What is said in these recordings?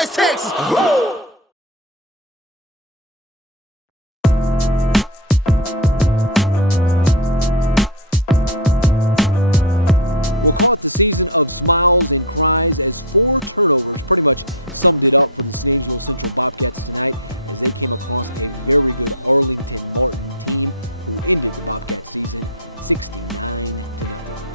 West Texas. We'll call it the season of smiles and cries, as 4 turnovers pretty much summed it up for the San Angelo Central Bobcats tonight as they came across a very good Arlington Martin team who ended the Bobcat season 69-0.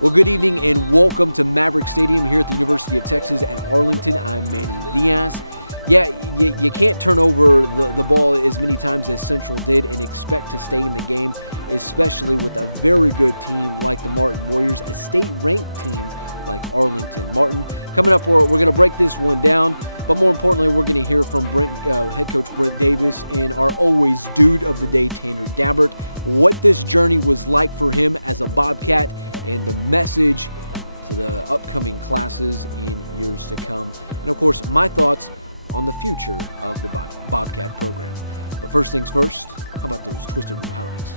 Well, good evening and welcome to Maverick Stadium here at the University of Texas at Arlington. I'm Manny Diaz. Yeah, you can't turn over the ball as many times as Central did and expect to stay in the game, especially with a very good team like the Martin Warriors, a state-ranked team like Arlington Martin. Coming up, we're going to break this one down, but more importantly, we're going to hear from head coach Brent Davis and our always dude of the day, Tanner Dabbert, what this journey was like for him as a Bobcat and the message to the upcoming classes in years to come. And, of course, my thoughts on the future of the Bobcat program. But first things first, how about those Twisted Root highlights?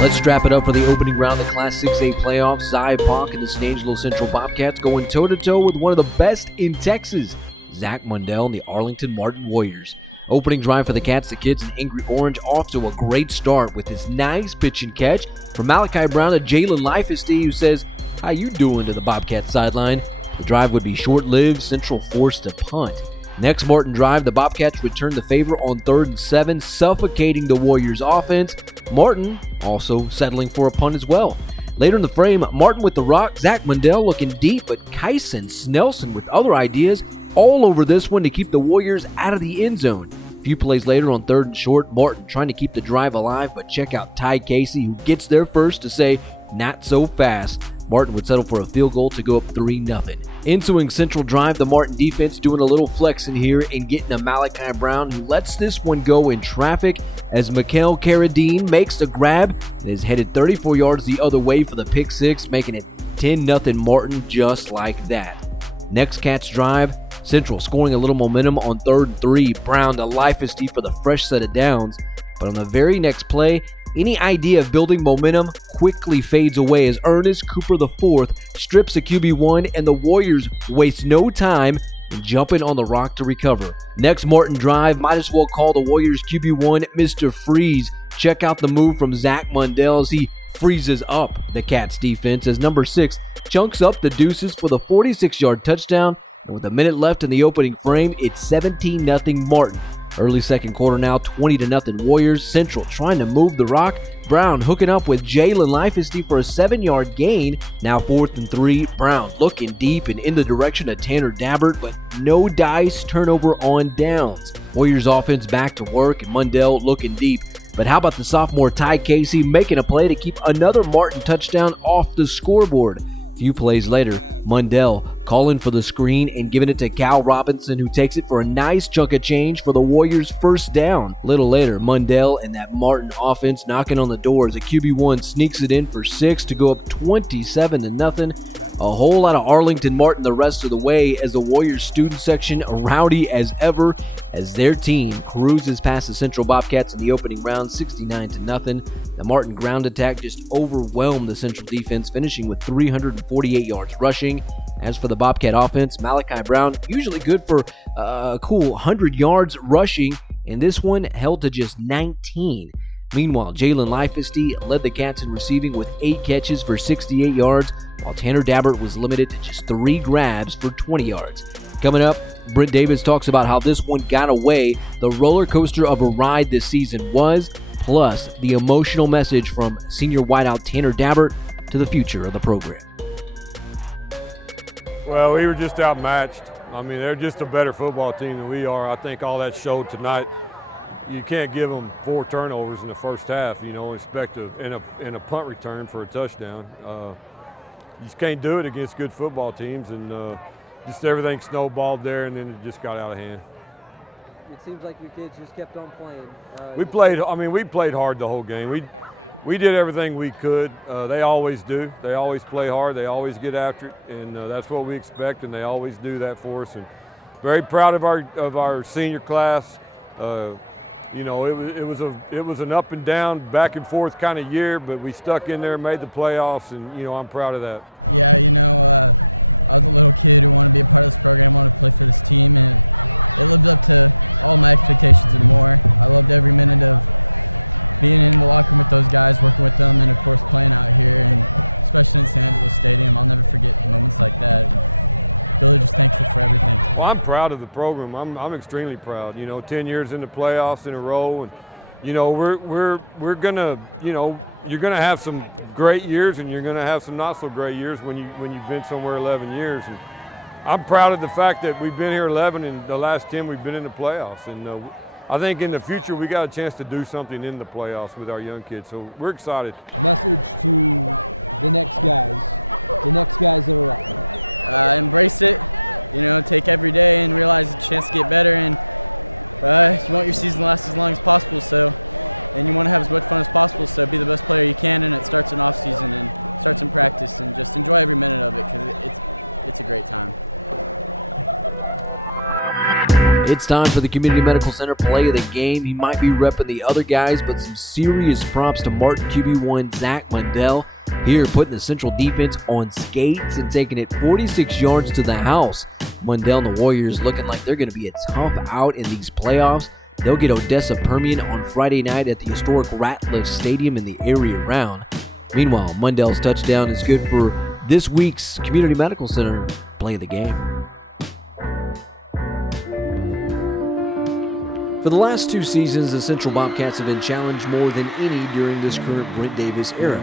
Let's strap it up for the opening round of the Class 6A playoffs. Zy Park and the San Angelo Central Bobcats going toe-to-toe with one of the best in Texas, Zach Mundell and the Arlington Martin Warriors. Opening drive for the Cats, the kids in Angry Orange off to a great start with this nice pitch and catch from Malachi Brown to Jalen Leifesty, who says, "How you doing?" to the Bobcat sideline. The drive would be short-lived, Central forced to punt. Next Martin drive, the Bobcats returned the favor on 3rd and 7, suffocating the Warriors' offense. Martin also settling for a punt as well. Later in the frame, Martin with the rock, Zach Mundell looking deep, but Kyson Snelson with other ideas all over this one to keep the Warriors out of the end zone. A few plays later on 3rd and short, Martin trying to keep the drive alive, but check out Ty Casey, who gets there first to say, "Not so fast." Martin would settle for a field goal to go up 3-0. Ensuing Central drive, the Martin defense doing a little flexing here and getting to Malachi Brown, who lets this one go in traffic as Mikael Carradine makes the grab and is headed 34 yards the other way for the pick six, making it 10-0 Martin just like that. Next Cats drive, Central scoring a little momentum on 3rd and 3. Brown to Leifesty for the fresh set of downs, but on the very next play, any idea of building momentum quickly fades away as Ernest Cooper IV strips a QB1 and the Warriors waste no time in jumping on the rock to recover. Next Martin drive, might as well call the Warriors QB1 Mr. Freeze. Check out the move from Zach Mundell as he freezes up the Cats defense as number 6 chunks up the deuces for the 46-yard touchdown. And with a minute left in the opening frame, it's 17-0 Martin. Early second quarter now, 20-0 Warriors. Central trying to move the rock. Brown hooking up with Jalen Leifesty for a 7-yard gain. Now 4th and 3. Brown looking deep and in the direction of Tanner Dabbert, but no dice, turnover on downs. Warriors offense back to work and Mundell looking deep. But how about the sophomore Ty Casey making a play to keep another Martin touchdown off the scoreboard? A few plays later, Mundell calling for the screen and giving it to Cal Robinson, who takes it for a nice chunk of change for the Warriors' first down. A little later, Mundell and that Martin offense knocking on the door as a QB1 sneaks it in for 6 to go up 27-0. A whole lot of Arlington Martin the rest of the way as the Warriors student section rowdy as ever as their team cruises past the Central Bobcats in the opening round 69-0. The Martin ground attack just overwhelmed the Central defense, finishing with 348 yards rushing. As for the Bobcat offense, Malachi Brown, usually good for a cool 100 yards rushing, and this one held to just 19. Meanwhile, Jalen Leifesty led the Cats in receiving with 8 catches for 68 yards, while Tanner Dabbert was limited to just 3 grabs for 20 yards. Coming up, Brent Davis talks about how this one got away, the roller coaster of a ride this season was, plus the emotional message from senior wideout Tanner Dabbert to the future of the program. Well, we were just outmatched. I mean, they're just a better football team than we are. I think all that showed tonight. You can't give them 4 turnovers in the first half, expect in a punt return for a touchdown. You just can't do it against good football teams, and just everything snowballed there, and then it just got out of hand. It seems like your kids just kept on playing. We played hard the whole game. We did everything we could. They always do. They always play hard. They always get after it, and that's what we expect, and they always do that for us. And very proud of our senior class. It was an up and down, back and forth kind of year, but we stuck in there, made the playoffs, and I'm proud of that. Yeah, I was a little kid who wanted to be a part of this program, wanted to play for this team, and it lived up to all my expectations and more. I loved every minute of being in the locker room with those guys, working with them, and of course playing out here, and especially in San Angelo Stadium. I'll never forget moments like that. Really just thankful for everything. Well, I'm proud of the program. I'm extremely proud. 10 years in the playoffs in a row, and we're gonna, you're gonna have some great years, and you're gonna have some not so great years when you've been somewhere 11 years. And I'm proud of the fact that we've been here 11, and the last 10 we've been in the playoffs. And I think in the future we got a chance to do something in the playoffs with our young kids. So we're excited. Message to the next guys that are out there. Embrace it, take every day and realize it's a chance to get better, and you want your season to last as long as possible, and you want to have as much fun as possible, so be the best player you can, and it starts in off season and starts in practice, and just enjoy every minute of it because it's a great time. It's time for the Community Medical Center play of the game. He might be repping the other guys, but some serious props to Martin QB1 Zach Mundell here, putting the Central defense on skates and taking it 46 yards to the house. Mundell and the Warriors looking like they're going to be a tough out in these playoffs. They'll get Odessa Permian on Friday night at the historic Ratliff Stadium in the area round. Meanwhile, Mundell's touchdown is good for this week's Community Medical Center play of the game. For the last 2 seasons, the Central Bobcats have been challenged more than any during this current Brent Davis era.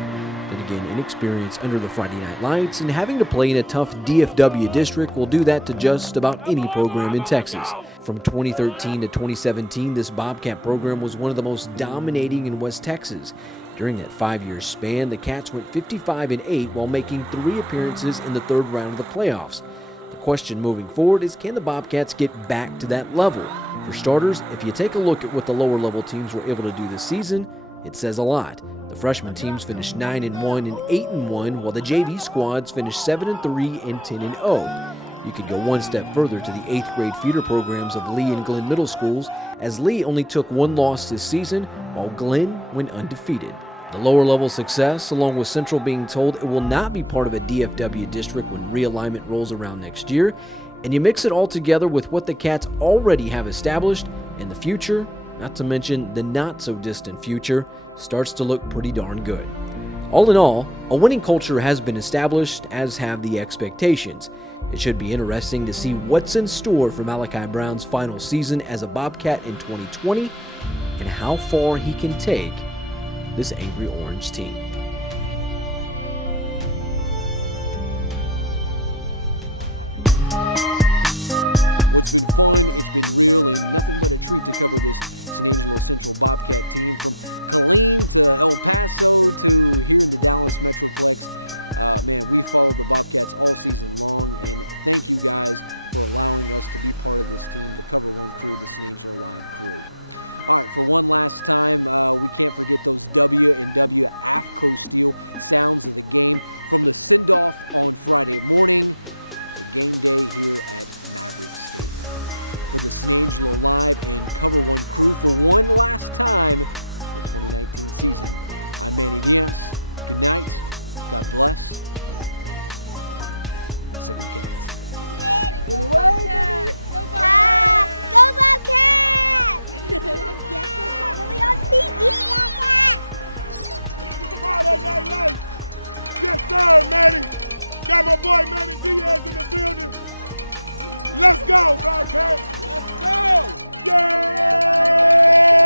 Then again, inexperience under the Friday night lights and having to play in a tough DFW district will do that to just about any program in Texas. From 2013 to 2017, this Bobcat program was one of the most dominating in West Texas. During that 5-year span, the Cats went 55-8 while making 3 appearances in the 3rd round of the playoffs. The question moving forward is, can the Bobcats get back to that level? For starters, if you take a look at what the lower level teams were able to do this season, it says a lot. The freshman teams finished 9-1 and 8-1, while the JV squads finished 7-3 and 10-0. You could go one step further to the 8th grade feeder programs of Lee and Glenn middle schools, as Lee only took 1 loss this season, while Glenn went undefeated. The lower level success, along with Central being told it will not be part of a DFW district when realignment rolls around next year, and you mix it all together with what the Cats already have established, and the future, not to mention the not-so-distant future, starts to look pretty darn good. All in all, a winning culture has been established, as have the expectations. It should be interesting to see what's in store for Malachi Brown's final season as a Bobcat in 2020, and how far he can take this Angry Orange team. Well, it's been fun, it's been real, and nothing but a treat to cover this San Angelo Central Bobcat team, from Killeen to El Paso to here in the Dallas Metroplex. We followed the Bobcats all season long, and thank you guys for allowing us to be part of this team, to cover one crew, the San Angelo Live crew. All right, for one last time, we can't forget those W&W AFCO Steel sounds of the game, from the send-off on Friday morning to game day here at Maverick Stadium. For the San Angelo Live and Cover One crew, for one last time, the 2019 season, I'm Manny Diaz. Good night. God bless. Sick of Cats. Go Bobcats! Go Bobcats! Yes, we're finally on TV! Bobcats! Friday Night Lights! Yes, sir, Manny! Got my boy Manny Diaz in the building. Let's go, Bobcats! Let's go! Yeah!